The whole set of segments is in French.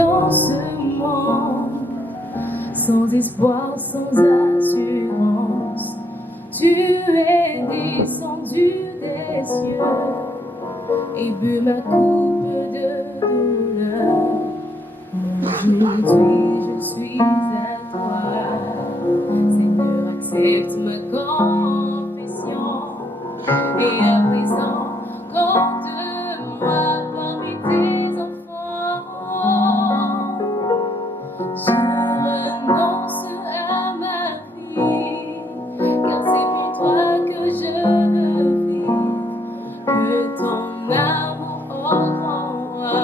dans ce monde, sans espoir, sans assurance. Tu es descendu des cieux et bu ma coupe de douleur. Aujourd'hui je suis à toi, Seigneur, accepte ma confession. Et à présent, compte-moi parmi tes enfants. Je renonce à ma vie, car c'est pour toi que je veux vivre. Que ton amour en moi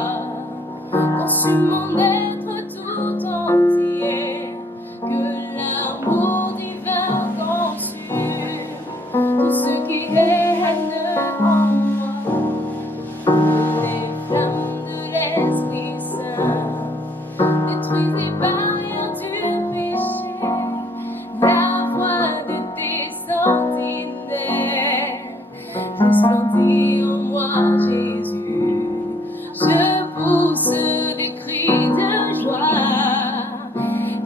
consume mon être tout entier. Que l'amour divin consume tout ce qui règne en moi. Les flammes de l'Esprit Saint détruisent les barrières du péché. La voix de tes sentinelles resplendit en moi, Jésus. Je pousse des cris de joie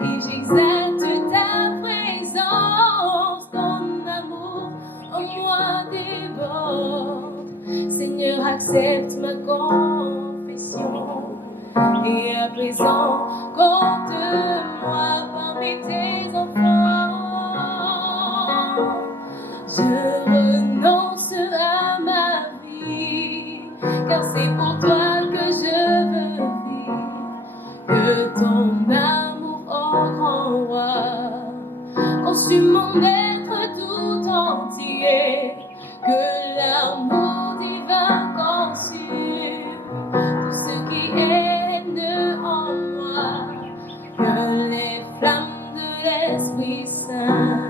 et j'exalte ta présence. Ton amour en moi déborde. Seigneur, accepte ma confession. Et à présent, compte-moi parmi tes enfants. Je renonce à ma vie, car c'est pour toi que je veux vivre. Que ton amour en grand roi consume mon être tout entier. Que l'amour divin consume tout ce qui est en moi. Que les flammes de l'Esprit Saint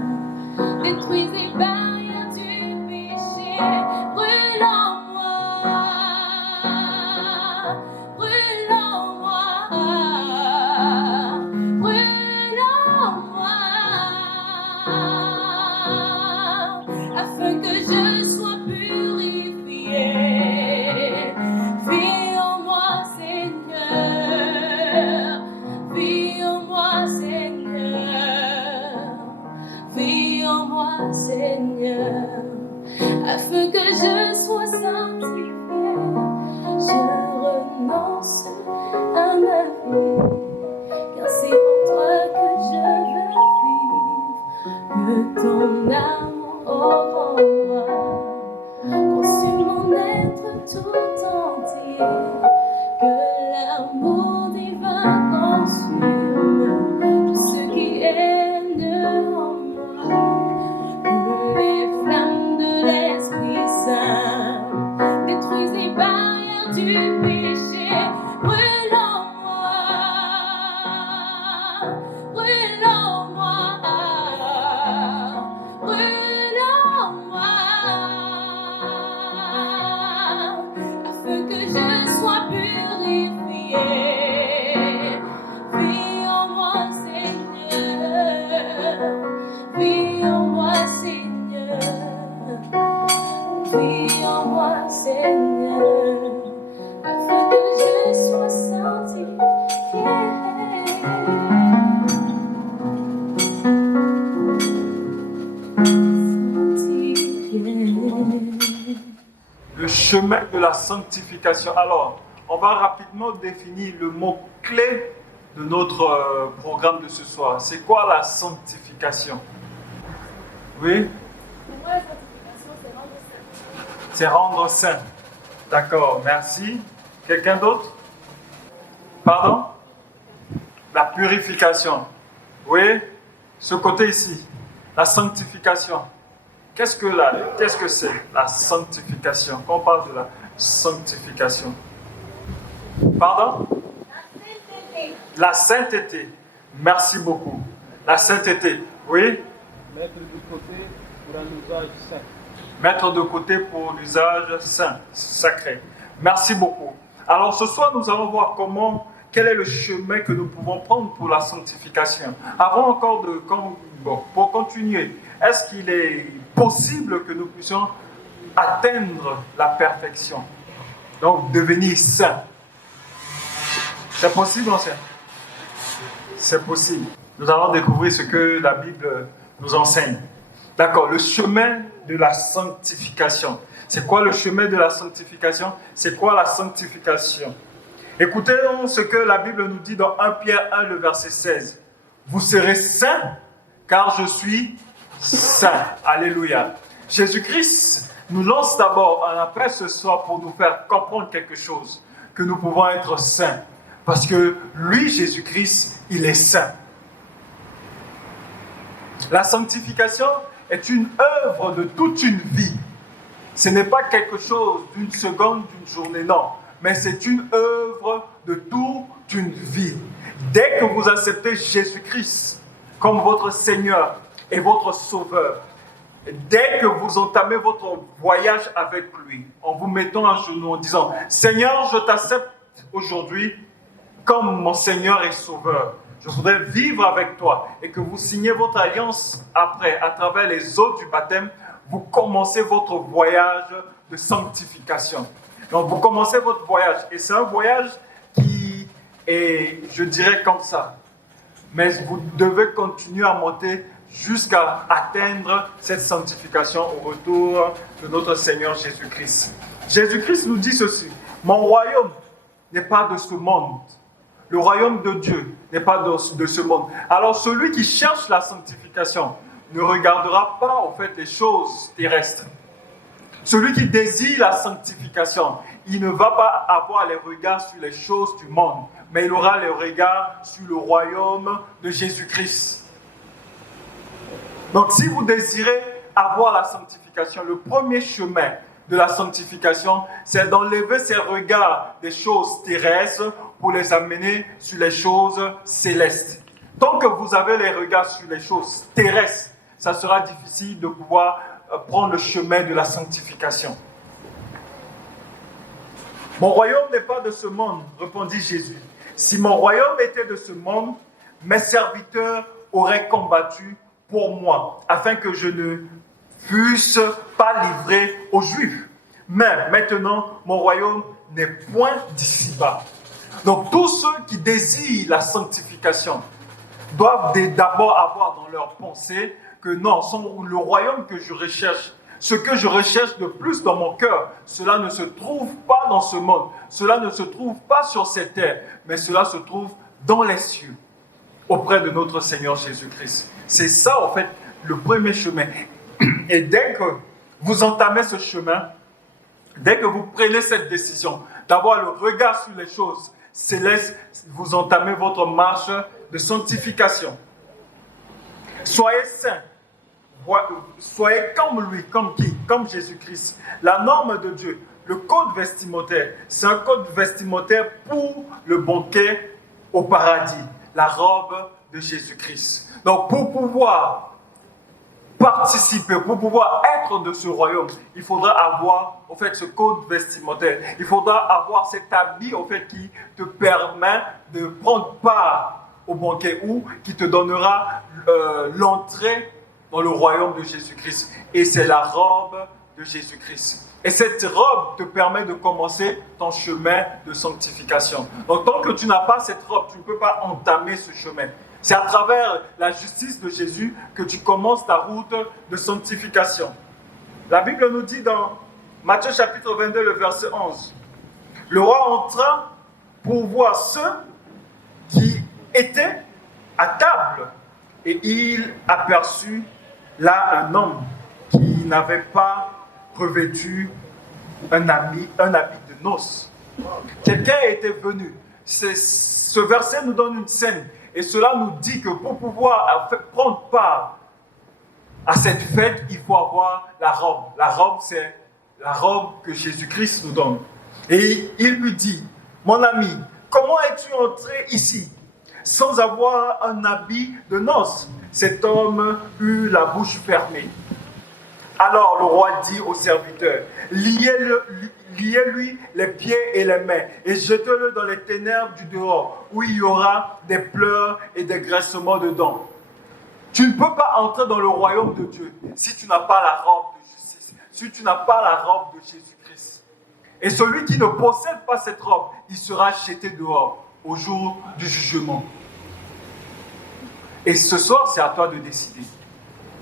détruisent les barrières du péché. Brûle en moi, brûle en moi, brûle en moi, afin que je sois purifié. Vis en moi, Seigneur, vis en moi, Seigneur, vis en moi, Seigneur, afin que je sois sanctifié. Je renonce à ma vie, car c'est pour toi que je veux vivre. Que ton amour au roi consume mon être tout entier. Que l'amour divin consume tout ce qui est en moi. Que les flammes de l'Esprit Saint détruisent les barrières du péché. Brûle en moi, brûle en moi, brûle en moi, afin que je sois purifié. Vis en moi, Seigneur, vis en moi, Seigneur, vis en moi, Seigneur, afin que je sois sanctifié. Le chemin de la sanctification. Alors, on va rapidement définir le mot-clé de notre programme de ce soir. C'est quoi la sanctification? Oui? Pour moi, la sanctification, c'est rendre saint. C'est rendre saint. D'accord, merci. Quelqu'un d'autre? Pardon? La purification. Oui? Ce côté ici. La sanctification. Qu'est-ce que c'est la sanctification? Quand on parle de la sanctification. Pardon? La sainteté. Merci beaucoup. La sainteté. Oui? Mettre de côté pour un usage sain. Mettre de côté pour l'usage saint, sacré. Merci beaucoup. Alors ce soir, nous allons voir quel est le chemin que nous pouvons prendre pour la sanctification. Avant encore pour continuer, est-ce qu'il est possible que nous puissions atteindre la perfection? Donc devenir saint. C'est possible, ancien? C'est possible. Nous allons découvrir ce que la Bible nous enseigne. D'accord, le chemin de la sanctification. C'est quoi le chemin de la sanctification? C'est quoi la sanctification? Écoutez ce que la Bible nous dit dans 1 Pierre 1, le verset 16. Vous serez saints, car je suis saint. Alléluia. Jésus-Christ nous lance d'abord un appel ce soir pour nous faire comprendre quelque chose, que nous pouvons être saints. Parce que lui, Jésus-Christ, il est saint. La sanctification est une œuvre de toute une vie. Ce n'est pas quelque chose d'une seconde, d'une journée, non. Mais c'est une œuvre de toute une vie. Dès que vous acceptez Jésus-Christ comme votre Seigneur et votre Sauveur, dès que vous entamez votre voyage avec lui, en vous mettant à genoux, en disant « Seigneur, je t'accepte aujourd'hui comme mon Seigneur et Sauveur. Je voudrais vivre avec toi. » Et que vous signez votre alliance après, à travers les eaux du baptême, vous commencez votre voyage de sanctification. Donc, vous commencez votre voyage. Et c'est un voyage qui est, je dirais, comme ça. Mais vous devez continuer à monter jusqu'à atteindre cette sanctification au retour de notre Seigneur Jésus-Christ. Jésus-Christ nous dit ceci. Mon royaume n'est pas de ce monde. Le royaume de Dieu n'est pas de ce monde. Alors, celui qui cherche la sanctification ne regardera pas, en fait, les choses terrestres. Celui qui désire la sanctification, il ne va pas avoir les regards sur les choses du monde, mais il aura les regards sur le royaume de Jésus-Christ. Donc, si vous désirez avoir la sanctification, le premier chemin de la sanctification, c'est d'enlever ces regards des choses terrestres pour les amener sur les choses célestes. Tant que vous avez les regards sur les choses terrestres, ça sera difficile de pouvoir prendre le chemin de la sanctification. Mon royaume n'est pas de ce monde, répondit Jésus. Si mon royaume était de ce monde, mes serviteurs auraient combattu pour moi, afin que je ne fusse pas livré aux Juifs. Mais maintenant, mon royaume n'est point d'ici-bas. Donc tous ceux qui désirent la sanctification doivent d'abord avoir dans leur pensée que non, le royaume que je recherche, ce que je recherche de plus dans mon cœur, cela ne se trouve pas dans ce monde, cela ne se trouve pas sur cette terre, mais cela se trouve dans les cieux, auprès de notre Seigneur Jésus-Christ. C'est ça, en fait, le premier chemin. Et dès que vous entamez ce chemin, dès que vous prenez cette décision d'avoir le regard sur les choses célestes, vous entamez votre marche de sanctification. Soyez saints. Soyez comme lui, comme qui? Comme Jésus-Christ. La norme de Dieu, le code vestimentaire, c'est un code vestimentaire pour le banquet au paradis, la robe de Jésus-Christ. Donc pour pouvoir participer, pour pouvoir être de ce royaume, il faudra avoir en fait ce code vestimentaire. Il faudra avoir cet habit en fait qui te permet de prendre part au banquet ou qui te donnera l'entrée dans le royaume de Jésus-Christ. Et c'est la robe de Jésus-Christ. Et cette robe te permet de commencer ton chemin de sanctification. Donc tant que tu n'as pas cette robe, tu ne peux pas entamer ce chemin. C'est à travers la justice de Jésus que tu commences ta route de sanctification. La Bible nous dit dans Matthieu chapitre 22, le verset 11, « Le roi entra pour voir ceux qui étaient à table et il aperçut là un homme qui n'avait pas revêtu un habit de noces. » Quelqu'un était venu. Ce verset nous donne une scène. Et cela nous dit que pour pouvoir prendre part à cette fête, il faut avoir la robe. La robe, c'est la robe que Jésus-Christ nous donne. Et il lui dit, « Mon ami, comment es-tu entré ici sans avoir un habit de noces ?» Cet homme eut la bouche fermée. Alors le roi dit au serviteur, « Liez-lui les pieds et les mains et jetez-le dans les ténèbres du dehors, où il y aura des pleurs et des graissements de dents. » Tu ne peux pas entrer dans le royaume de Dieu si tu n'as pas la robe de justice, si tu n'as pas la robe de Jésus-Christ. Et celui qui ne possède pas cette robe, il sera jeté dehors. au jour du jugement. Et ce soir, c'est à toi de décider.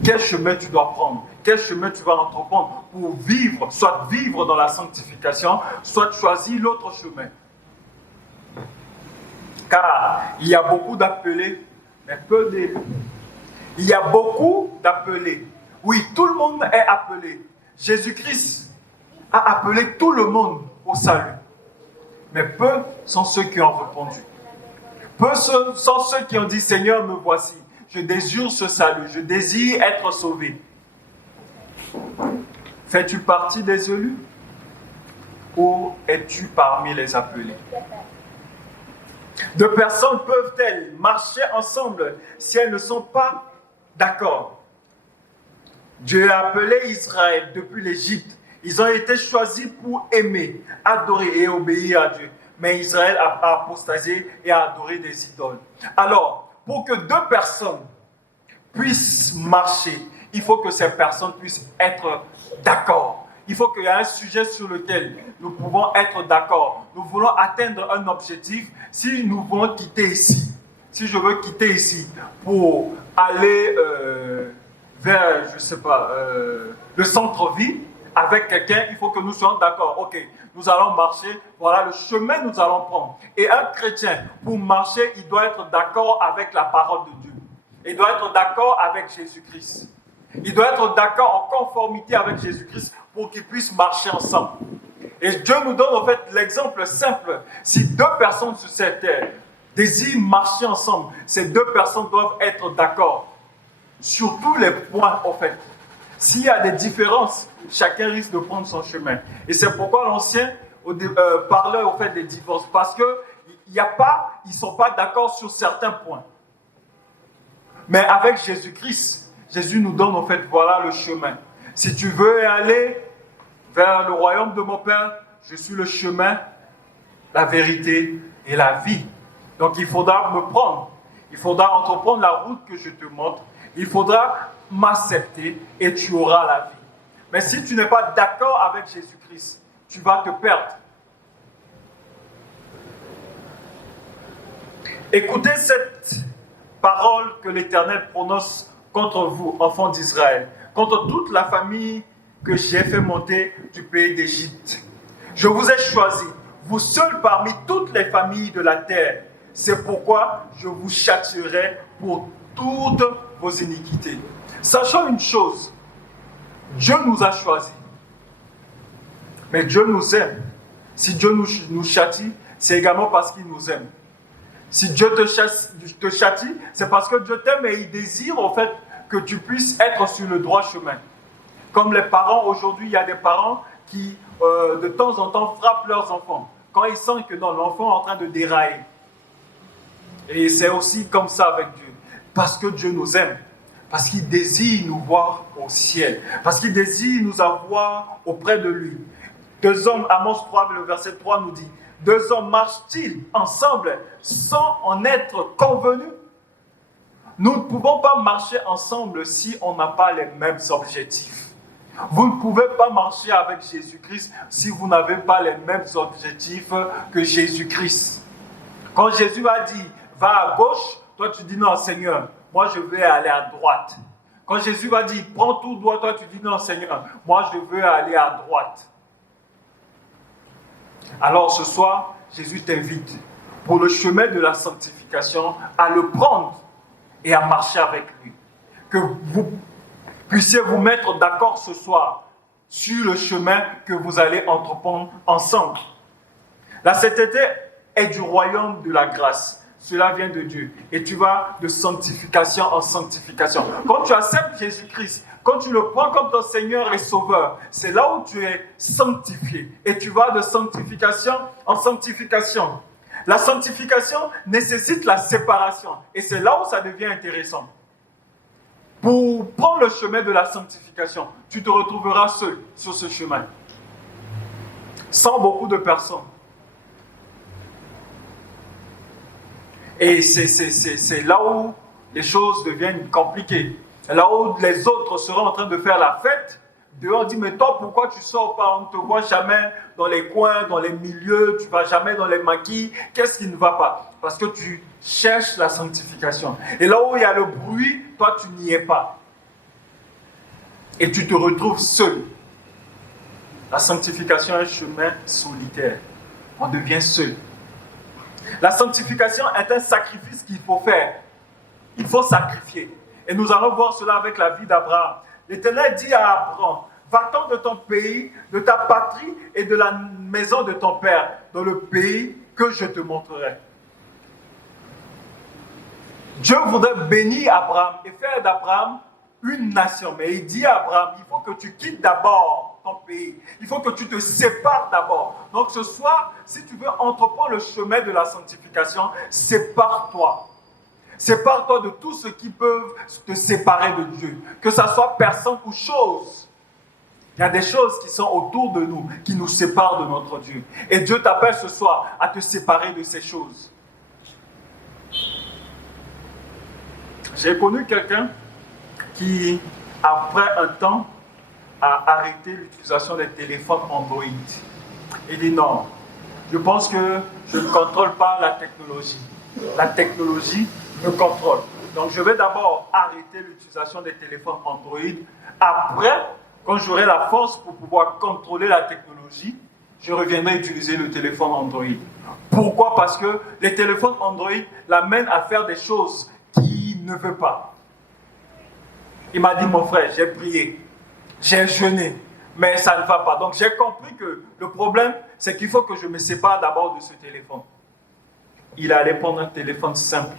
Quel chemin tu dois prendre, quel chemin tu vas entreprendre pour vivre, soit vivre dans la sanctification, soit choisir l'autre chemin. Car il y a beaucoup d'appelés, mais peu d'élus. Il y a beaucoup d'appelés. Oui, tout le monde est appelé. Jésus-Christ a appelé tout le monde au salut. Mais peu sont ceux qui ont répondu. Peu sont ceux qui ont dit, Seigneur, me voici. Je désire ce salut, je désire être sauvé. Fais-tu partie des élus ou es-tu parmi les appelés? Deux personnes peuvent-elles marcher ensemble si elles ne sont pas d'accord? Dieu a appelé Israël depuis l'Égypte. Ils ont été choisis pour aimer, adorer et obéir à Dieu. Mais Israël a apostasé et a adoré des idoles. Alors, pour que deux personnes puissent marcher, il faut que ces personnes puissent être d'accord. Il faut qu'il y ait un sujet sur lequel nous pouvons être d'accord. Nous voulons atteindre un objectif. Si nous voulons quitter ici, si je veux quitter ici pour aller vers, je ne sais pas, le centre-ville, avec quelqu'un, il faut que nous soyons d'accord. Ok, nous allons marcher, voilà le chemin que nous allons prendre. Et un chrétien, pour marcher, il doit être d'accord avec la parole de Dieu. Il doit être d'accord avec Jésus-Christ. Il doit être d'accord en conformité avec Jésus-Christ pour qu'ils puissent marcher ensemble. Et Dieu nous donne en fait l'exemple simple. Si deux personnes sur cette terre désirent marcher ensemble, ces deux personnes doivent être d'accord sur tous les points en fait. S'il y a des différences, chacun risque de prendre son chemin. Et c'est pourquoi l'Ancien parlait au fait des divorces. Parce qu'ils ne sont pas d'accord sur certains points. Mais avec Jésus-Christ, Jésus nous donne en fait, voilà le chemin. Si tu veux aller vers le royaume de mon Père, je suis le chemin, la vérité et la vie. Donc il faudra me prendre. Il faudra entreprendre la route que je te montre. Il faudra m'accepter et tu auras la vie. Mais si tu n'es pas d'accord avec Jésus-Christ, tu vas te perdre. Écoutez cette parole que l'Éternel prononce contre vous, enfants d'Israël, contre toute la famille que j'ai fait monter du pays d'Égypte. Je vous ai choisi, vous seuls parmi toutes les familles de la terre. C'est pourquoi je vous châtierai pour toutes vos iniquités. Sachons une chose, Dieu nous a choisis, mais Dieu nous aime. Si Dieu nous châtie, c'est également parce qu'il nous aime. Si Dieu te châtie, c'est parce que Dieu t'aime et il désire en fait que tu puisses être sur le droit chemin. Comme les parents, aujourd'hui, il y a des parents qui, de temps en temps, frappent leurs enfants quand ils sentent que non, l'enfant est en train de dérailler. Et c'est aussi comme ça avec Dieu. Parce que Dieu nous aime. Parce qu'il désire nous voir au ciel. Parce qu'il désire nous avoir auprès de lui. Deux hommes, Amos 3, le verset 3 nous dit, deux hommes marchent-ils ensemble sans en être convenus? Nous ne pouvons pas marcher ensemble si on n'a pas les mêmes objectifs. Vous ne pouvez pas marcher avec Jésus-Christ si vous n'avez pas les mêmes objectifs que Jésus-Christ. Quand Jésus a dit, va à gauche, toi tu dis non Seigneur, moi je vais aller à droite. Quand Jésus va dire, prends tout droit, toi tu dis non Seigneur, moi je veux aller à droite. Alors ce soir, Jésus t'invite pour le chemin de la sanctification à le prendre et à marcher avec lui. Que vous puissiez vous mettre d'accord ce soir sur le chemin que vous allez entreprendre ensemble. La sainteté est du royaume de la grâce. Cela vient de Dieu. Et tu vas de sanctification en sanctification. Quand tu acceptes Jésus-Christ, quand tu le prends comme ton Seigneur et Sauveur, c'est là où tu es sanctifié. Et tu vas de sanctification en sanctification. La sanctification nécessite la séparation. Et c'est là où ça devient intéressant. Pour prendre le chemin de la sanctification, tu te retrouveras seul sur ce chemin. Sans beaucoup de personnes. Et c'est là où les choses deviennent compliquées. Là où les autres seront en train de faire la fête, dehors on dit, mais toi, pourquoi tu sors pas? On ne te voit jamais dans les coins, dans les milieux, tu ne vas jamais dans les maquis. Qu'est-ce qui ne va pas? parce que tu cherches la sanctification. Et là où il y a le bruit, toi, tu n'y es pas. Et tu te retrouves seul. La sanctification est un chemin solitaire. On devient seul. La sanctification est un sacrifice qu'il faut faire. Il faut sacrifier. Et nous allons voir cela avec la vie d'Abraham. L'Éternel dit à Abraham, va-t'en de ton pays, de ta patrie et de la maison de ton père, dans le pays que je te montrerai. Dieu voudrait bénir Abraham et faire d'Abraham une nation. Mais il dit à Abraham, il faut que tu quittes d'abord ton pays. Il faut que tu te sépares d'abord. Donc ce soir, si tu veux entreprendre le chemin de la sanctification, sépare-toi. Sépare-toi de tout ce qui peut te séparer de Dieu. Que ça soit personne ou chose. Il y a des choses qui sont autour de nous, qui nous séparent de notre Dieu. Et Dieu t'appelle ce soir à te séparer de ces choses. J'ai connu quelqu'un qui, après un temps, a arrêté l'utilisation des téléphones Android. Il dit non, je pense que je ne contrôle pas la technologie. La technologie me contrôle. Donc je vais d'abord arrêter l'utilisation des téléphones Android. Après, quand j'aurai la force pour pouvoir contrôler la technologie, je reviendrai utiliser le téléphone Android. Pourquoi? Parce que les téléphones Android l'amènent à faire des choses qu'il ne veut pas. Il m'a dit, mon frère, j'ai prié, j'ai jeûné, mais ça ne va pas. Donc j'ai compris que le problème, c'est qu'il faut que je me sépare d'abord de ce téléphone. Il allait prendre un téléphone simple.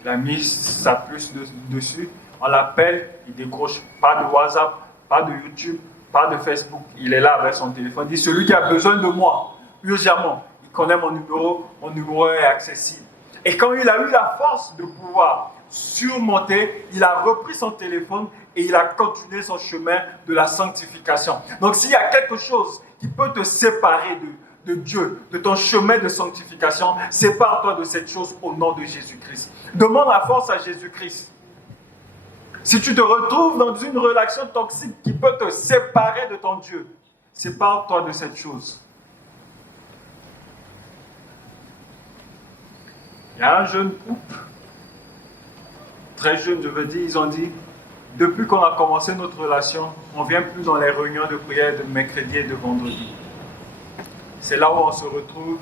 Il a mis sa puce dessus, on l'appelle, il décroche. Pas de WhatsApp, pas de YouTube, pas de Facebook. Il est là avec son téléphone. Il dit, celui qui a besoin de moi, urgemment, il connaît mon numéro est accessible. Et quand il a eu la force de pouvoir surmonter, il a repris son téléphone et il a continué son chemin de la sanctification. Donc s'il y a quelque chose qui peut te séparer de Dieu, de ton chemin de sanctification, sépare-toi de cette chose au nom de Jésus-Christ. Demande la force à Jésus-Christ. Si tu te retrouves dans une relation toxique qui peut te séparer de ton Dieu, sépare-toi de cette chose. Il y a un jeune couple, très jeune je veux dire, ils ont dit, depuis qu'on a commencé notre relation, on ne vient plus dans les réunions de prière de mercredi et de vendredi. C'est là où on se retrouve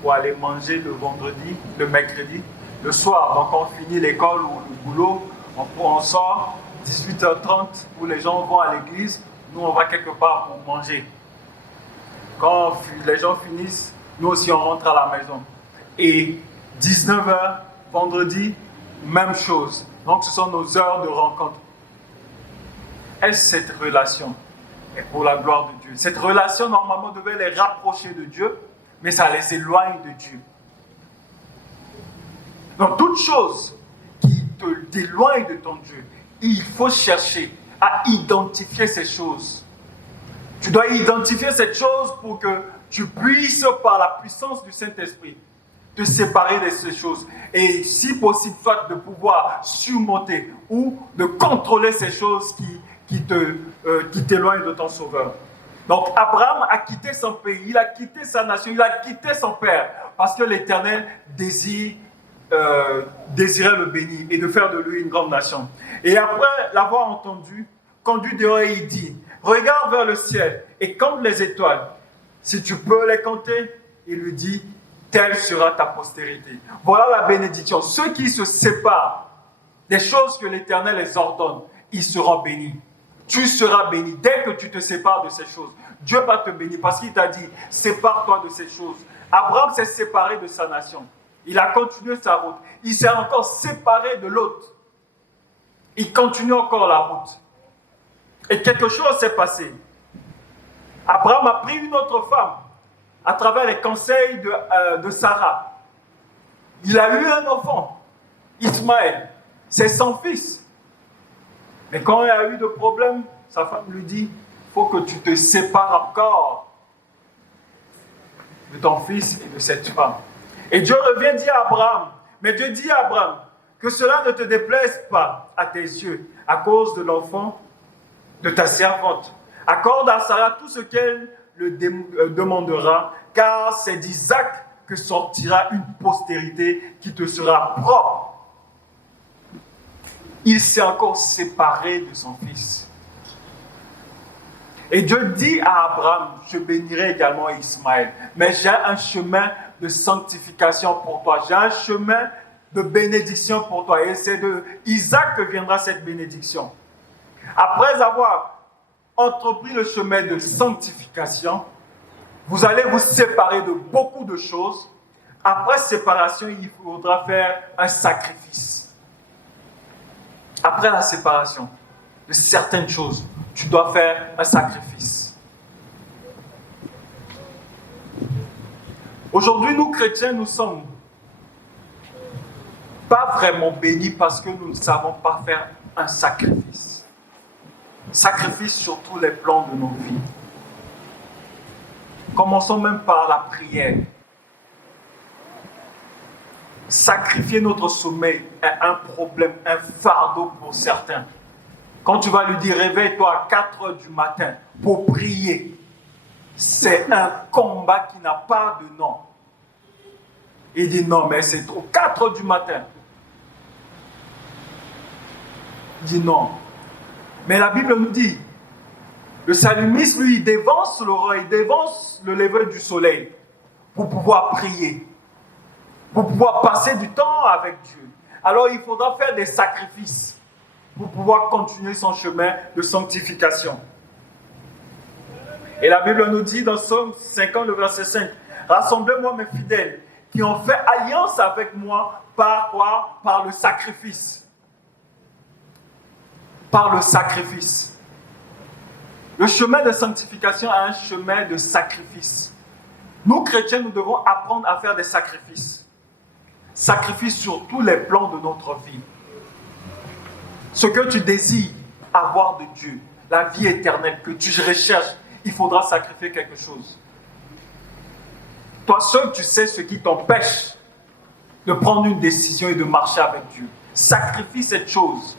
pour aller manger le vendredi, le mercredi, le soir. Donc on finit l'école ou le boulot, on sort, 18h30 où les gens vont à l'église, nous on va quelque part pour manger. Quand les gens finissent, nous aussi on rentre à la maison. Et 19h, vendredi, même chose. Donc ce sont nos heures de rencontre. Est-ce cette relation est pour la gloire de Dieu? Cette relation normalement devait les rapprocher de Dieu, mais ça les éloigne de Dieu. Donc toute chose qui t'éloigne de ton Dieu, il faut chercher à identifier ces choses. Tu dois identifier cette chose pour que tu puisses, par la puissance du Saint-Esprit, te séparer de ces choses. Et si possible, soit de pouvoir surmonter ou de contrôler ces choses qui t'éloignent de ton Sauveur. Donc Abraham a quitté son pays, il a quitté sa nation, il a quitté son père, parce que l'Éternel désirait le bénir et de faire de lui une grande nation. Et après l'avoir entendu, conduit dehors et il dit, regarde vers le ciel et compte les étoiles. Si tu peux les compter, il lui dit, telle sera ta postérité. Voilà la bénédiction. Ceux qui se séparent des choses que l'Éternel les ordonne, ils seront bénis. Tu seras béni. Dès que tu te sépares de ces choses, Dieu va te bénir parce qu'il t'a dit, sépare-toi de ces choses. Abraham s'est séparé de sa nation. Il a continué sa route. Il s'est encore séparé de l'autre. Il continue encore la route. Et quelque chose s'est passé. Abraham a pris une autre femme à travers les conseils de Sarah. Il a eu un enfant, Ismaël. C'est son fils. Mais quand il a eu de problèmes, sa femme lui dit, il faut que tu te sépares encore de ton fils et de cette femme. Et Dieu revient dire à Abraham, mais Dieu dit à Abraham, que cela ne te déplaise pas à tes yeux, à cause de l'enfant de ta servante. Accorde à Sarah tout ce qu'elle le demandera, car c'est d'Isaac que sortira une postérité qui te sera propre. Il s'est encore séparé de son fils. Et Dieu dit à Abraham, je bénirai également Ismaël, mais j'ai un chemin de sanctification pour toi, j'ai un chemin de bénédiction pour toi, et c'est de Isaac que viendra cette bénédiction. Après avoir entrepris le chemin de sanctification, vous allez vous séparer de beaucoup de choses. Après séparation, il faudra faire un sacrifice. Après la séparation de certaines choses, tu dois faire un sacrifice. Aujourd'hui, nous chrétiens, nous sommes pas vraiment bénis parce que nous ne savons pas faire un sacrifice. Sacrifice sur tous les plans de nos vies. Commençons même par la prière. Sacrifier notre sommeil est un problème, un fardeau pour certains. Quand tu vas lui dire réveille-toi à 4 heures du matin pour prier, c'est un combat qui n'a pas de nom. Il dit non, mais c'est trop. 4 heures du matin. Il dit non. Mais la Bible nous dit, le psalmiste, lui, il dévance l'aurore, il dévance le lever du soleil pour pouvoir prier, pour pouvoir passer du temps avec Dieu. Alors il faudra faire des sacrifices pour pouvoir continuer son chemin de sanctification. Et la Bible nous dit dans Psaume 50, le verset 5, « Rassemblez-moi mes fidèles qui ont fait alliance avec moi par quoi? Par le sacrifice. » Par le sacrifice. Le chemin de sanctification est un chemin de sacrifice. Nous, chrétiens, nous devons apprendre à faire des sacrifices. Sacrifices sur tous les plans de notre vie. Ce que tu désires avoir de Dieu, la vie éternelle que tu recherches, il faudra sacrifier quelque chose. Toi seul, tu sais ce qui t'empêche de prendre une décision et de marcher avec Dieu. Sacrifie cette chose,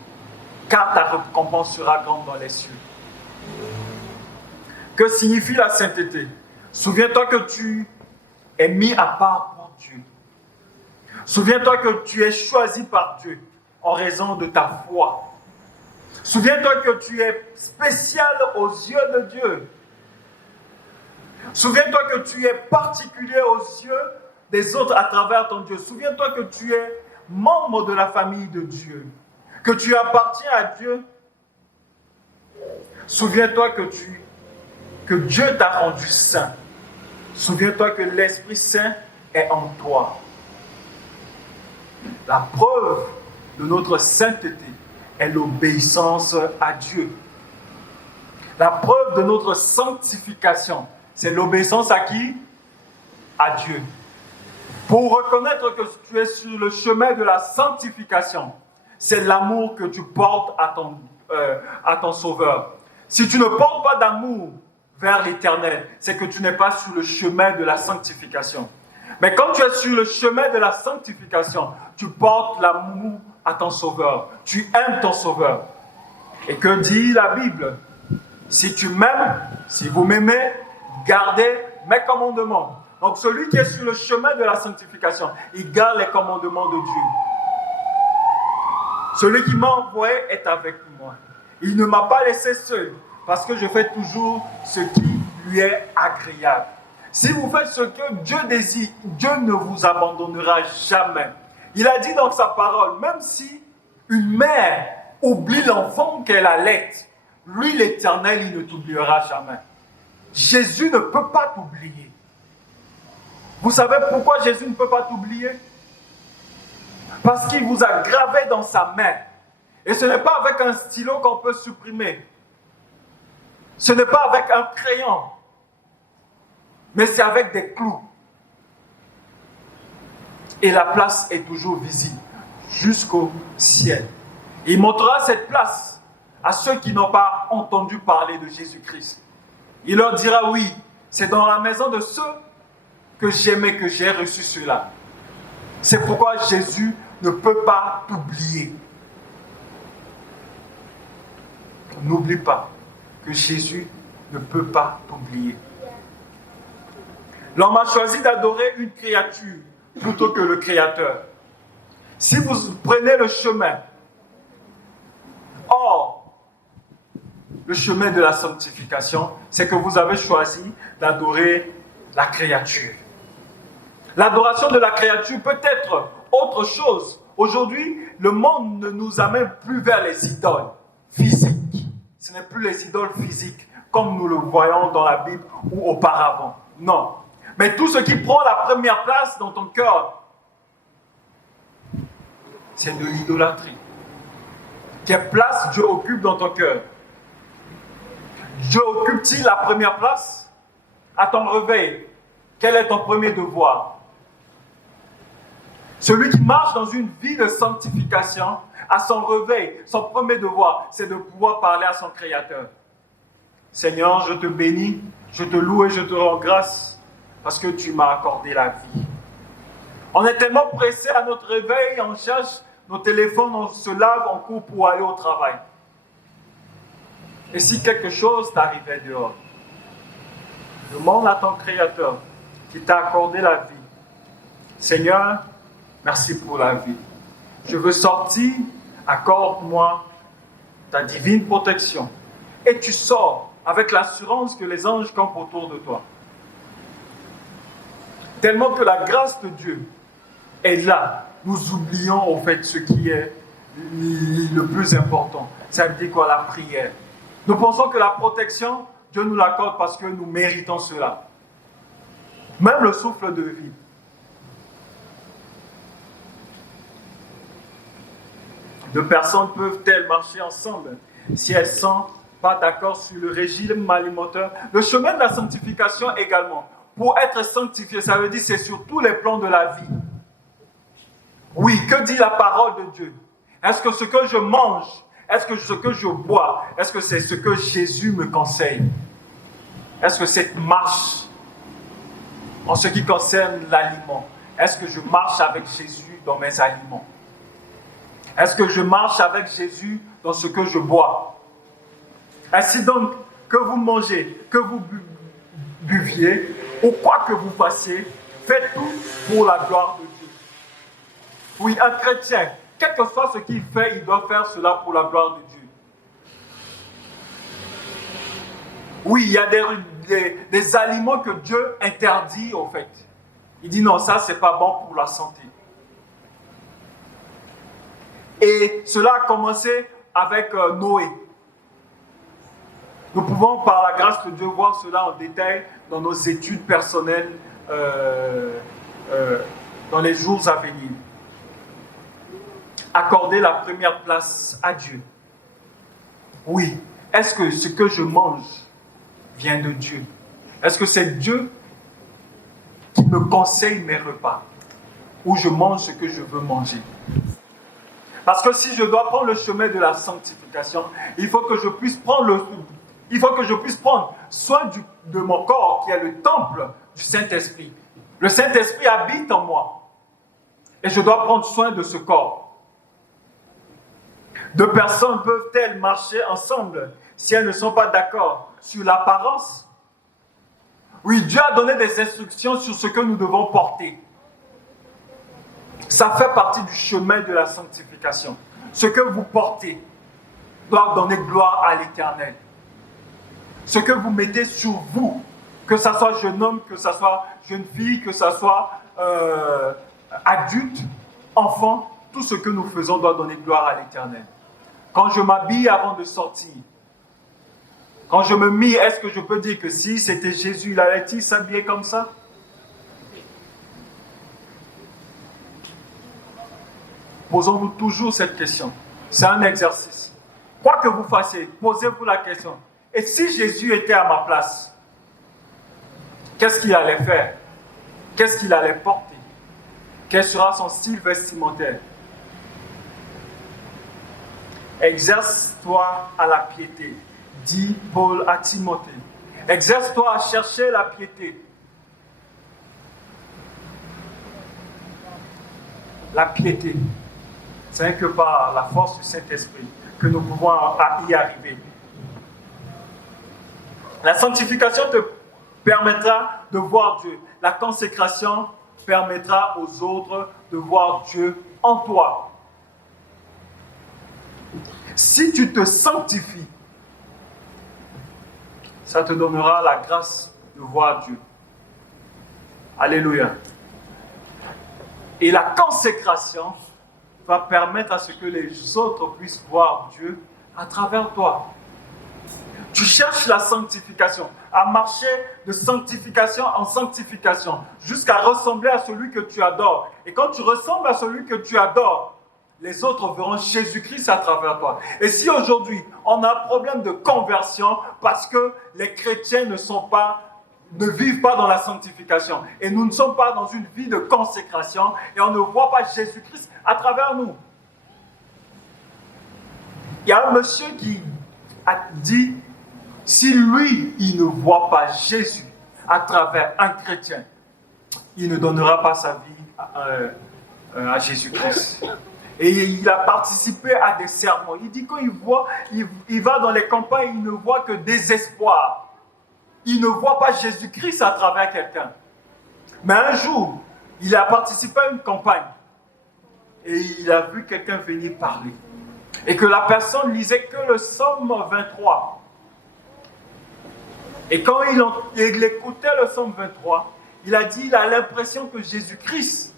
car ta récompense sera grande dans les cieux. Que signifie la sainteté? Souviens-toi que tu es mis à part pour Dieu. Souviens-toi que tu es choisi par Dieu en raison de ta foi. Souviens-toi que tu es spécial aux yeux de Dieu. Souviens-toi que tu es particulier aux yeux des autres à travers ton Dieu. Souviens-toi que tu es membre de la famille de Dieu, que tu appartiens à Dieu. Souviens-toi que Dieu t'a rendu saint. Souviens-toi que l'Esprit Saint est en toi. La preuve de notre sainteté est l'obéissance à Dieu. La preuve de notre sanctification, c'est l'obéissance à qui? À Dieu. Pour reconnaître que tu es sur le chemin de la sanctification, c'est l'amour que tu portes à ton Sauveur. Si tu ne portes pas d'amour vers l'Éternel, c'est que tu n'es pas sur le chemin de la sanctification. Mais quand tu es sur le chemin de la sanctification, tu portes l'amour à ton Sauveur. Tu aimes ton Sauveur. Et que dit la Bible? Si tu m'aimes, si vous m'aimez, gardez mes commandements. Donc celui qui est sur le chemin de la sanctification, il garde les commandements de Dieu. Celui qui m'a envoyé est avec moi. Il ne m'a pas laissé seul, parce que je fais toujours ce qui lui est agréable. Si vous faites ce que Dieu désire, Dieu ne vous abandonnera jamais. Il a dit dans sa parole, même si une mère oublie l'enfant qu'elle allait, lui, l'Éternel, il ne t'oubliera jamais. Jésus ne peut pas t'oublier. Vous savez pourquoi Jésus ne peut pas t'oublier? Parce qu'il vous a gravé dans sa main. Et ce n'est pas avec un stylo qu'on peut supprimer. Ce n'est pas avec un crayon. Mais c'est avec des clous. Et la place est toujours visible jusqu'au ciel. Il montrera cette place à ceux qui n'ont pas entendu parler de Jésus-Christ. Il leur dira oui, c'est dans la maison de ceux que j'aimais que j'ai reçu cela. C'est pourquoi Jésus ne peut pas t'oublier. N'oublie pas que Jésus ne peut pas t'oublier. L'homme a choisi d'adorer une créature plutôt que le Créateur. Si vous prenez le chemin hors le chemin de la sanctification, c'est que vous avez choisi d'adorer la créature. L'adoration de la créature peut être autre chose. Aujourd'hui, le monde ne nous amène plus vers les idoles physiques. Ce n'est plus les idoles physiques comme nous le voyons dans la Bible ou auparavant. Non. Mais tout ce qui prend la première place dans ton cœur, c'est de l'idolâtrie. Quelle place Dieu occupe dans ton cœur? Dieu occupe-t-il la première place? À ton réveil, quel est ton premier devoir? Celui qui marche dans une vie de sanctification, à son réveil, son premier devoir, c'est de pouvoir parler à son Créateur. Seigneur, je te bénis, je te loue et je te rends grâce parce que tu m'as accordé la vie. On est tellement pressé à notre réveil, on cherche nos téléphones, on se lave, on court pour aller au travail. Et si quelque chose t'arrivait dehors, demande à ton Créateur qui t'a accordé la vie. Seigneur, merci pour la vie. Je veux sortir, accorde-moi ta divine protection. Et tu sors avec l'assurance que les anges campent autour de toi. Tellement que la grâce de Dieu est là, nous oublions au fait ce qui est le plus important. Ça veut dire quoi? La prière. Nous pensons que la protection, Dieu nous l'accorde parce que nous méritons cela. Même le souffle de vie. Deux personnes peuvent-elles marcher ensemble si elles ne sont pas d'accord sur le régime alimentaire? Le chemin de la sanctification également. Pour être sanctifié, ça veut dire que c'est sur tous les plans de la vie. Oui, que dit la parole de Dieu? Est-ce que ce que je mange, est-ce que ce que je bois, est-ce que c'est ce que Jésus me conseille? Est-ce que cette marche, en ce qui concerne l'aliment, est-ce que je marche avec Jésus dans mes aliments? Est-ce que je marche avec Jésus dans ce que je bois? Ainsi donc, que vous mangez, que vous buviez, ou quoi que vous fassiez, faites tout pour la gloire de Dieu. Oui, un chrétien, quel que soit ce qu'il fait, il doit faire cela pour la gloire de Dieu. Oui, il y a des aliments que Dieu interdit, en fait. Il dit non, ça, c'est pas bon pour la santé. Et cela a commencé avec Noé. Nous pouvons, par la grâce de Dieu, voir cela en détail dans nos études personnelles dans les jours à venir. Accorder la première place à Dieu. Oui. Est-ce que ce que je mange vient de Dieu? Est-ce que c'est Dieu qui me conseille mes repas? Ou je mange ce que je veux manger? Parce que si je dois prendre le chemin de la sanctification, il faut que je puisse prendre soin de mon corps qui est le temple du Saint-Esprit. Le Saint-Esprit habite en moi. Et je dois prendre soin de ce corps. Deux personnes peuvent-elles marcher ensemble si elles ne sont pas d'accord sur l'apparence? Oui, Dieu a donné des instructions sur ce que nous devons porter. Ça fait partie du chemin de la sanctification. Ce que vous portez doit donner gloire à l'Éternel. Ce que vous mettez sur vous, que ce soit jeune homme, que ce soit jeune fille, que ce soit adulte, enfant, tout ce que nous faisons doit donner gloire à l'Éternel. Quand je m'habille avant de sortir, quand je me mets, est-ce que je peux dire que si c'était Jésus, il allait-il s'habiller comme ça? Posons-nous toujours cette question. C'est un exercice. Quoi que vous fassiez, posez-vous la question. Et si Jésus était à ma place, qu'est-ce qu'il allait faire? Qu'est-ce qu'il allait porter? Quel sera son style vestimentaire? Exerce-toi à la piété, dit Paul à Timothée. Exerce-toi à chercher la piété. La piété, c'est que par la force du Saint-Esprit que nous pouvons y arriver. La sanctification te permettra de voir Dieu. La consécration permettra aux autres de voir Dieu en toi. Si tu te sanctifies, ça te donnera la grâce de voir Dieu. Alléluia. Et la consécration va permettre à ce que les autres puissent voir Dieu à travers toi. Tu cherches la sanctification, à marcher de sanctification en sanctification, jusqu'à ressembler à celui que tu adores. Et quand tu ressembles à celui que tu adores, les autres verront Jésus-Christ à travers toi. Et si aujourd'hui, on a un problème de conversion parce que les chrétiens ne vivent pas dans la sanctification, et nous ne sommes pas dans une vie de consécration, et on ne voit pas Jésus-Christ à travers nous. Il y a un monsieur qui a dit, si lui, il ne voit pas Jésus à travers un chrétien, il ne donnera pas sa vie à Jésus-Christ. Et il a participé à des sermons. Il dit il va dans les campagnes, il ne voit que désespoir. Il ne voit pas Jésus-Christ à travers quelqu'un. Mais un jour, il a participé à une campagne et il a vu quelqu'un venir parler. Et que la personne lisait que le psaume 23. Et quand il écoutait le psaume 23, il a dit il a l'impression que Jésus-Christ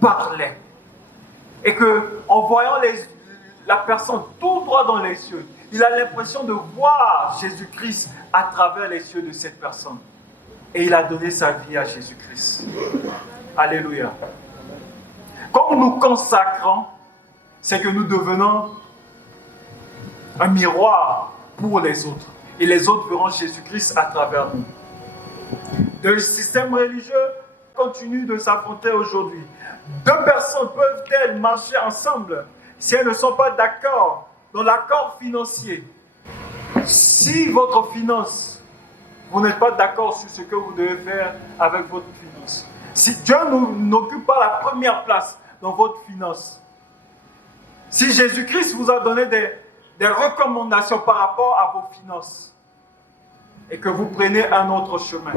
parlait. Et qu'en voyant la personne tout droit dans les yeux, il a l'impression de voir Jésus-Christ à travers les yeux de cette personne. Et il a donné sa vie à Jésus-Christ. Alléluia. Quand nous nous consacrons, c'est que nous devenons un miroir pour les autres. Et les autres verront Jésus-Christ à travers nous. Le système religieux continue de s'affronter aujourd'hui. Deux personnes peuvent-elles marcher ensemble si elles ne sont pas d'accord dans l'accord financier? Si votre finance, vous n'êtes pas d'accord sur ce que vous devez faire avec votre finance, si Dieu n'occupe pas la première place dans votre finance, si Jésus-Christ vous a donné des recommandations par rapport à vos finances et que vous prenez un autre chemin,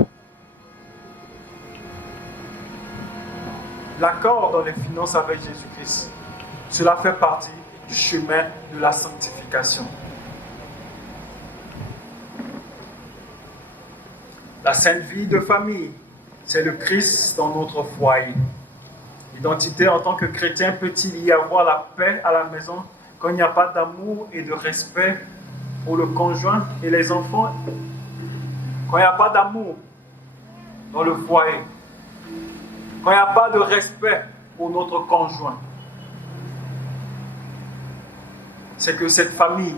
l'accord dans les finances avec Jésus-Christ, cela fait partie du chemin de la sanctification. La sainte vie de famille, c'est le Christ dans notre foyer. L'identité en tant que chrétien, peut-il y avoir la paix à la maison quand il n'y a pas d'amour et de respect pour le conjoint et les enfants? Quand il n'y a pas d'amour dans le foyer, quand il n'y a pas de respect pour notre conjoint, c'est que cette famille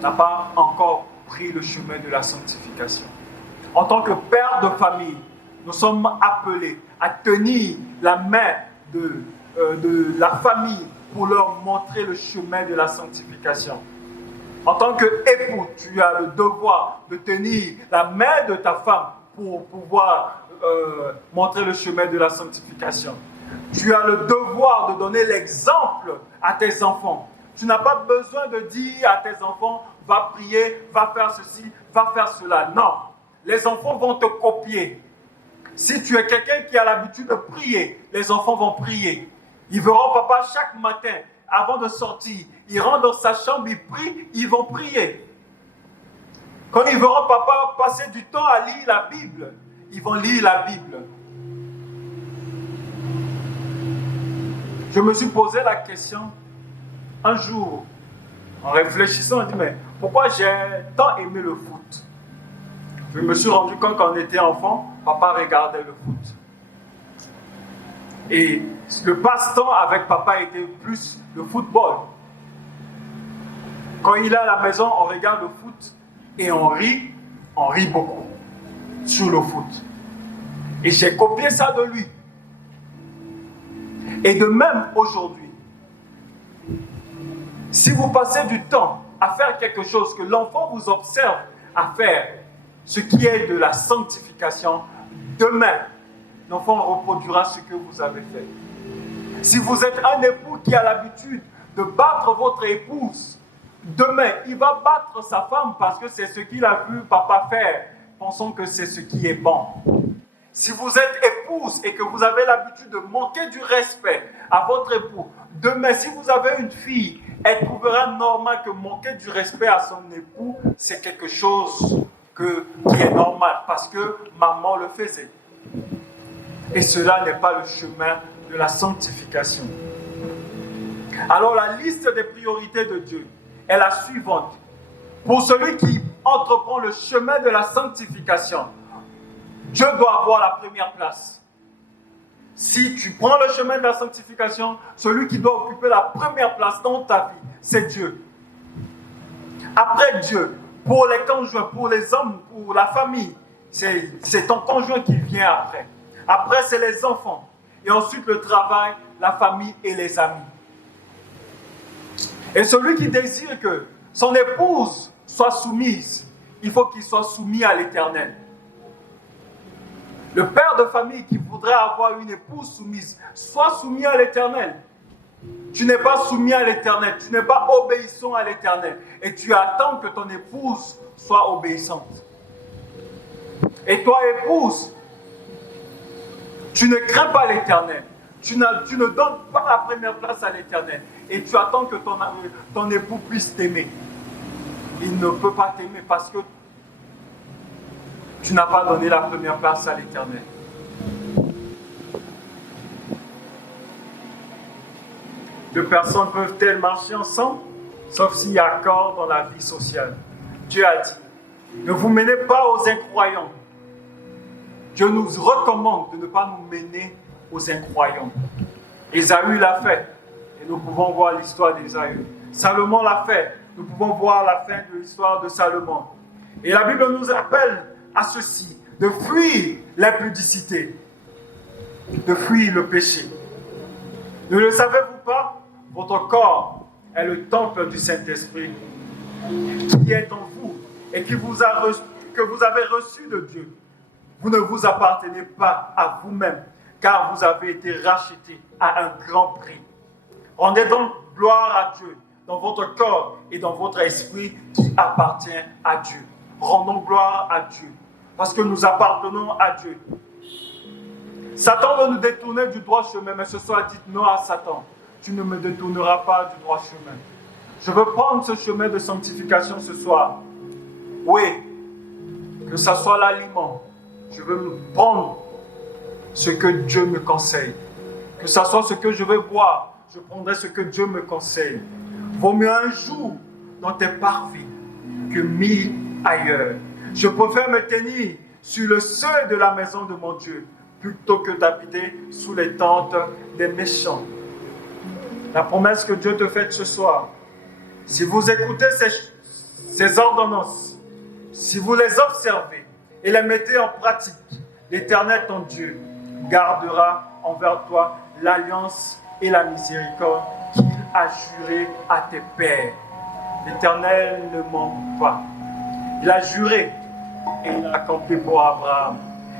n'a pas encore pris le chemin de la sanctification. En tant que père de famille, nous sommes appelés à tenir la main de la famille pour leur montrer le chemin de la sanctification. En tant qu'époux, tu as le devoir de tenir la main de ta femme pour pouvoir montrer le chemin de la sanctification. Tu as le devoir de donner l'exemple à tes enfants. Tu n'as pas besoin de dire à tes enfants, va prier, va faire ceci, va faire cela. Non, les enfants vont te copier. Si tu es quelqu'un qui a l'habitude de prier, les enfants vont prier. Ils verront papa chaque matin, avant de sortir, il rentre dans sa chambre, il prie, ils vont prier. Quand ils verront papa passer du temps à lire la Bible, ils vont lire la Bible. Je me suis posé la question un jour, en réfléchissant, on dit, mais pourquoi j'ai tant aimé le foot? Je me suis rendu compte quand on était enfant, papa regardait le foot. Et le passe-temps avec papa était plus le football. Quand il est à la maison, on regarde le foot et on rit beaucoup sur le foot. Et j'ai copié ça de lui. Et de même aujourd'hui, si vous passez du temps à faire quelque chose que l'enfant vous observe à faire, ce qui est de la sanctification, demain, l'enfant reproduira ce que vous avez fait. Si vous êtes un époux qui a l'habitude de battre votre épouse, demain, il va battre sa femme parce que c'est ce qu'il a vu papa faire pensons que c'est ce qui est bon. Si vous êtes épouse et que vous avez l'habitude de manquer du respect à votre époux, demain, si vous avez une fille, elle trouvera normal que manquer du respect à son époux, c'est quelque chose qui est normal parce que maman le faisait. Et cela n'est pas le chemin de la sanctification. Alors la liste des priorités de Dieu est la suivante. Pour celui qui entreprend le chemin de la sanctification, Dieu doit avoir la première place. Si tu prends le chemin de la sanctification, celui qui doit occuper la première place dans ta vie, c'est Dieu. Après Dieu, pour les conjoints, pour les hommes, pour la famille, c'est ton conjoint qui vient après. Après, c'est les enfants. Et ensuite, le travail, la famille et les amis. Et celui qui désire que son épouse soit soumise, il faut qu'il soit soumis à l'Éternel. Le père de famille qui voudrait avoir une épouse soumise, sois soumis à l'Éternel. Tu n'es pas soumis à l'Éternel, tu n'es pas obéissant à l'Éternel. Et tu attends que ton épouse soit obéissante. Et toi, épouse, tu ne crains pas l'Éternel. Tu ne donnes pas la première place à l'Éternel. Et tu attends que ton époux puisse t'aimer. Il ne peut pas t'aimer parce que tu n'as pas donné la première place à l'Éternel. Deux personnes peuvent-elles marcher ensemble, sauf s'il y a accord dans la vie sociale. Dieu a dit, ne vous menez pas aux incroyants. Dieu nous recommande de ne pas nous mener aux incroyants. Ésaü l'a fait, et nous pouvons voir l'histoire d'Ésaü. Salomon l'a fait, nous pouvons voir la fin de l'histoire de Salomon. Et la Bible nous appelle à ceci, de fuir l'impudicité, de fuir le péché. Ne le savez-vous pas? Votre corps est le temple du Saint-Esprit qui est en vous et que vous avez reçu de Dieu. Vous ne vous appartenez pas à vous-même, car vous avez été rachetés à un grand prix. Rendez donc gloire à Dieu dans votre corps et dans votre esprit qui appartient à Dieu. Rendons gloire à Dieu, parce que nous appartenons à Dieu. Satan veut nous détourner du droit chemin, mais ce soir, dites non à Satan. Tu ne me détourneras pas du droit chemin. Je veux prendre ce chemin de sanctification ce soir. Oui, que ce soit l'aliment. Je veux prendre ce que Dieu me conseille. Que ce soit ce que je veux boire, je prendrai ce que Dieu me conseille. Vaut mieux un jour dans tes parvis que 1000 ailleurs. Je préfère me tenir sur le seuil de la maison de mon Dieu plutôt que d'habiter sous les tentes des méchants. La promesse que Dieu te fait ce soir, si vous écoutez ces ordonnances, si vous les observez et les mettez en pratique, l'Éternel ton Dieu gardera envers toi l'alliance et la miséricorde qu'il a juré à tes pères. L'Éternel ne ment pas. Il a juré et il l'a accompli pour Abraham.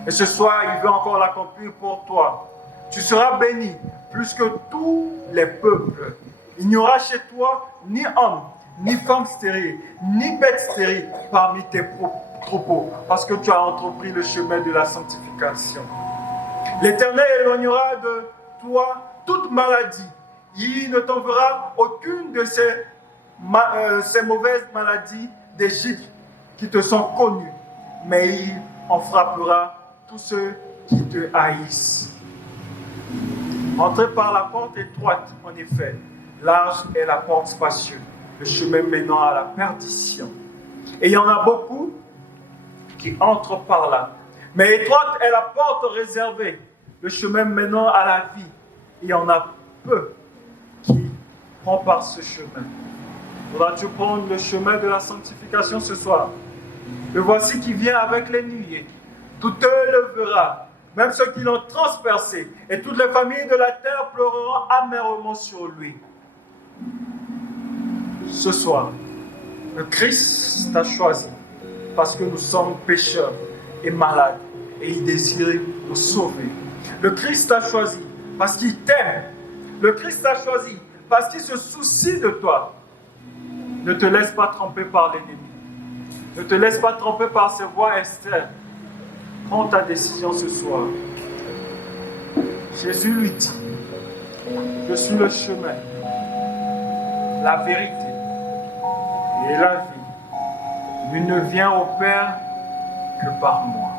Et ce soir, il veut encore l'accomplir pour toi. Tu seras béni plus que tous les peuples. Il n'y aura chez toi ni homme, ni femme stérile, ni bête stérile parmi tes troupeaux, parce que tu as entrepris le chemin de la sanctification. L'Éternel éloignera de toi toute maladie. Il ne t'enverra aucune de ces mauvaises maladies d'Égypte qui te sont connues, mais il en frappera tous ceux qui te haïssent. Entrez par la porte étroite, en effet. Large est la porte spacieuse, le chemin menant à la perdition. Et il y en a beaucoup qui entrent par là. Mais étroite est la porte réservée, le chemin menant à la vie. Et il y en a peu qui prend par ce chemin. Voudras-tu prendre le chemin de la sanctification ce soir? Le voici qui vient avec les nuées. Tout œil le verra, même ceux qui l'ont transpercé, et toutes les familles de la terre pleureront amèrement sur lui. Ce soir, le Christ t'a choisi parce que nous sommes pécheurs et malades, et il désire nous sauver. Le Christ t'a choisi parce qu'il t'aime. Le Christ t'a choisi parce qu'il se soucie de toi. Ne te laisse pas tromper par l'ennemi. Ne te laisse pas tromper par ces voix externes. Prends ta décision ce soir. Jésus lui dit, je suis le chemin, la vérité et la vie. Nul ne vient au Père que par moi.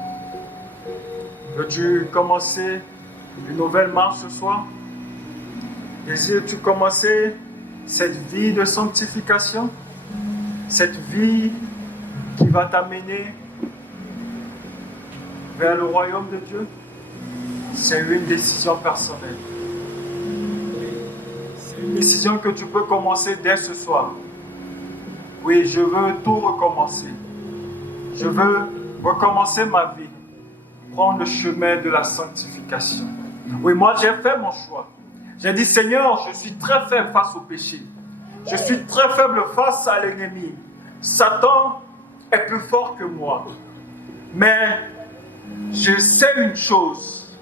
Veux-tu commencer une nouvelle marche ce soir? Désires-tu commencer cette vie de sanctification? Cette vie qui va t'amener vers le royaume de Dieu? C'est une décision personnelle. C'est une décision que tu peux commencer dès ce soir. Oui, je veux tout recommencer. Je veux recommencer ma vie. Prendre le chemin de la sanctification. Oui, moi j'ai fait mon choix. J'ai dit, Seigneur, je suis très faible face au péché. Je suis très faible face à l'ennemi. Satan est plus fort que moi. Mais je sais une chose.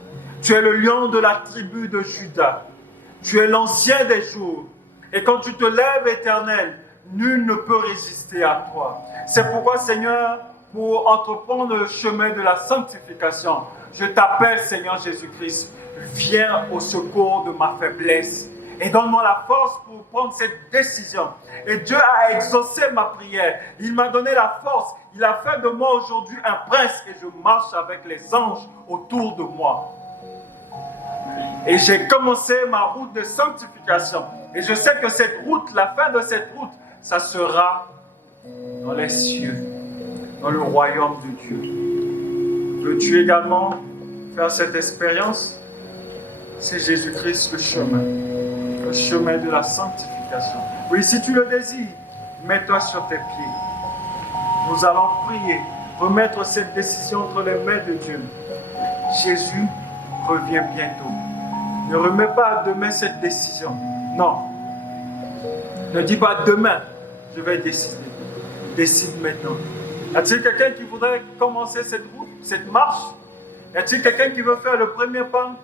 Tu es le lion de la tribu de Juda. Tu es l'ancien des jours. Et quand tu te lèves, Éternel, nul ne peut résister à toi. C'est pourquoi, Seigneur, pour entreprendre le chemin de la sanctification, je t'appelle, Seigneur Jésus-Christ. Viens au secours de ma faiblesse et donne-moi la force pour prendre cette décision. Et Dieu a exaucé ma prière. Il m'a donné la force. Il a fait de moi aujourd'hui un prince et je marche avec les anges autour de moi. Et j'ai commencé ma route de sanctification. Et je sais que cette route, la fin de cette route, ça sera dans les cieux, dans le royaume de Dieu. Veux-tu également faire cette expérience? C'est Jésus-Christ le chemin de la sanctification. Oui, si tu le désires, mets-toi sur tes pieds. Nous allons prier, remettre cette décision entre les mains de Dieu. Jésus revient bientôt. Ne remets pas à demain cette décision. Non. Ne dis pas demain, je vais décider. Décide maintenant. Y a-t-il quelqu'un qui voudrait commencer cette route, cette marche? Y a-t-il quelqu'un qui veut faire le premier pas?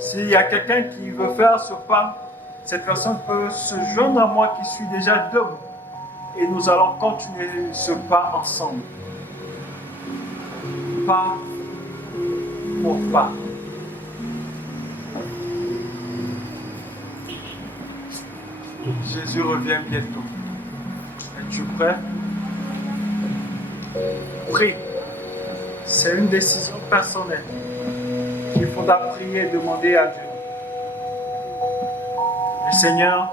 S'il y a quelqu'un qui veut faire ce pas, cette personne peut se joindre à moi qui suis déjà debout. Et nous allons continuer ce pas ensemble. Pas pour pas. Jésus revient bientôt. Es-tu prêt? Prie. C'est une décision personnelle qu'il faudra prier et demander à Dieu. Mais Seigneur,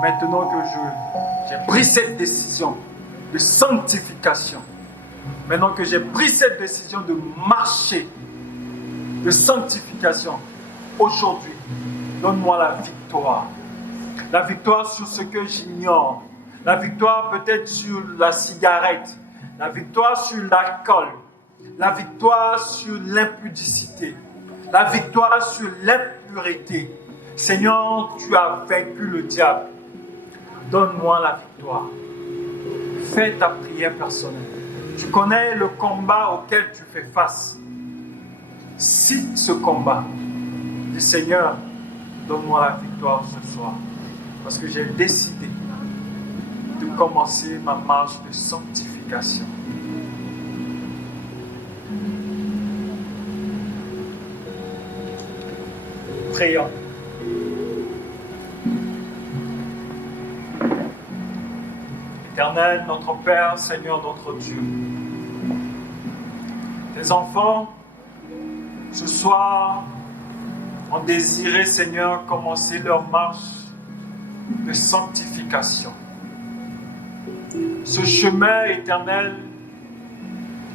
maintenant que j'ai pris cette décision de sanctification, maintenant que j'ai pris cette décision de marcher, de sanctification, aujourd'hui, donne-moi la victoire. La victoire sur ce que j'ignore. La victoire peut-être sur la cigarette. La victoire sur l'alcool. La victoire sur l'impudicité. La victoire sur l'impureté. Seigneur, tu as vaincu le diable. Donne-moi la victoire. Fais ta prière personnelle. Tu connais le combat auquel tu fais face. Cite ce combat. Dis, Seigneur, donne-moi la victoire ce soir. Parce que j'ai décidé de commencer ma marche de sanctification. Prions. Éternel, notre Père, Seigneur, notre Dieu. Tes enfants, ce soir, ont désiré, Seigneur, commencer leur marche de sanctification. Ce chemin éternel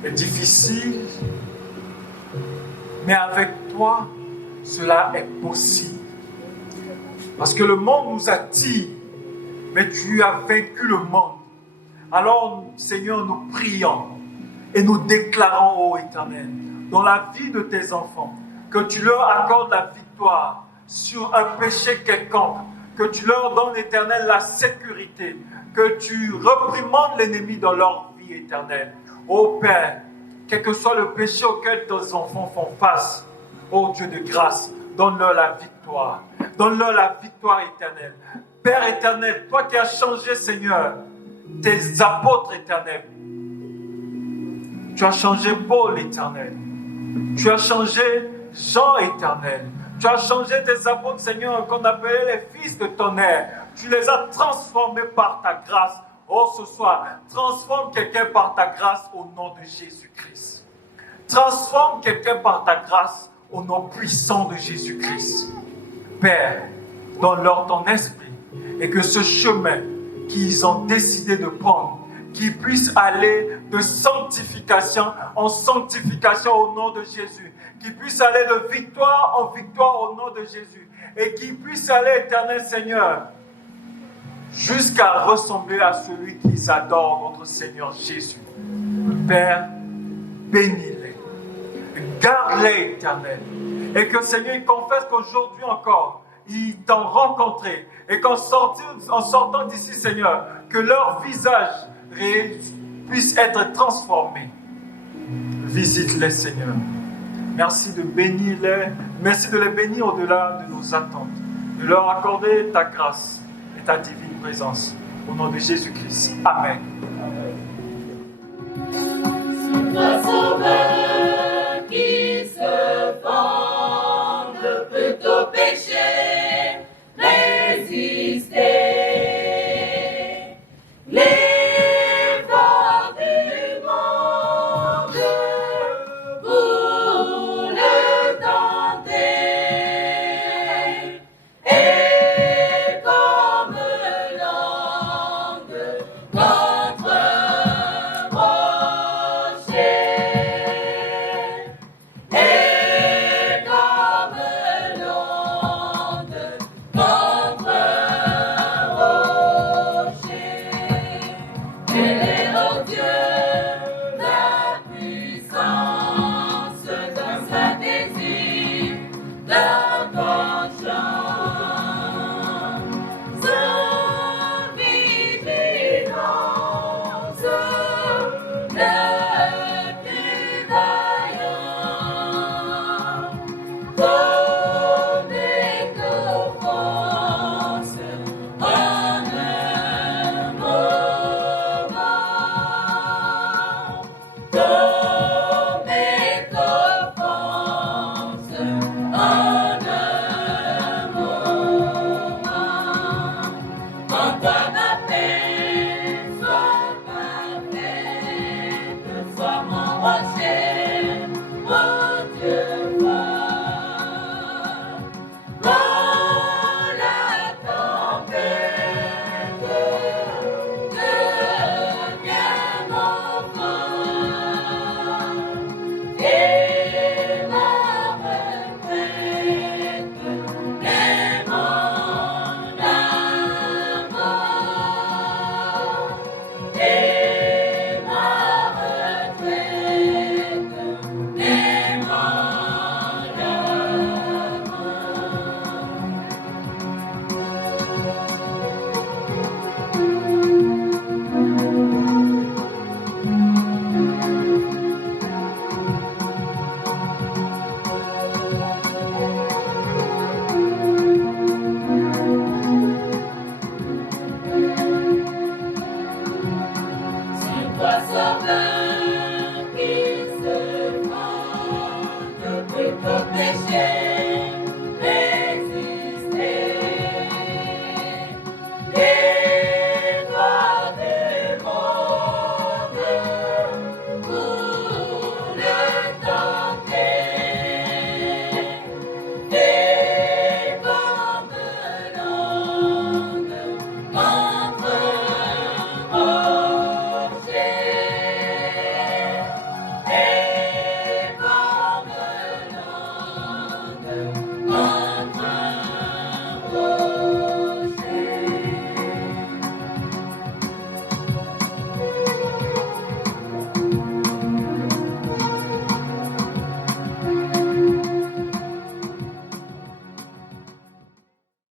est difficile, mais avec toi, cela est possible. Parce que le monde nous attire, mais tu as vaincu le monde. Alors, Seigneur, nous prions et nous déclarons, ô Éternel, dans la vie de tes enfants, que tu leur accordes la victoire sur un péché quelconque, que tu leur donnes, Éternel, la sécurité, que tu reprimandes l'ennemi dans leur vie éternelle. Ô Père, quel que soit le péché auquel tes enfants font face, ô Dieu de grâce, donne-leur la victoire. Donne-leur la victoire éternelle. Père éternel, toi qui as changé, Seigneur, tes apôtres éternels. Tu as changé Paul éternel. Tu as changé Jean éternel. Tu as changé tes apôtres, Seigneur, qu'on appelait les fils de tonnerre. Tu les as transformés par ta grâce. Oh, ce soir, transforme quelqu'un par ta grâce au nom de Jésus-Christ. Transforme quelqu'un par ta grâce au nom puissant de Jésus-Christ. Père, donne-leur ton esprit et que ce chemin qu'ils ont décidé de prendre, qu'ils puissent aller de sanctification en sanctification au nom de Jésus, qu'ils puissent aller de victoire en victoire au nom de Jésus et qu'ils puissent aller, éternel Seigneur, jusqu'à ressembler à celui qu'ils adorent, notre Seigneur Jésus. Père, bénis-les, garde-les, éternel, et que Seigneur, ils confessent qu'aujourd'hui encore, ils t'ont rencontré et qu'en sortant d'ici, Seigneur, que leur visage puisse être transformé. Visite-les, Seigneur. Merci de bénir les, merci de les bénir au-delà de nos attentes, de leur accorder ta grâce et ta divine présence. Au nom de Jésus-Christ. Amen. Toi sauveur qui se fend, ne peut au péché résister. Les forts du monde pour le tenter, et comme langue contre rocher, et comme langue contre rocher. Quel est, oh Dieu, la puissance dans sa désir de conscience, sa vigilance, le plus vaillant, ton éloquence en un moment, ton éloquence en un moment. Quand ta paix soit parfaite, sois mon rocher, mon Dieu fort. Dans la tempête, deviens mon phare, et ma retraite, et mon amour, et ma retraite, et mon Sur toi, sauveur qui se fend de tout péché.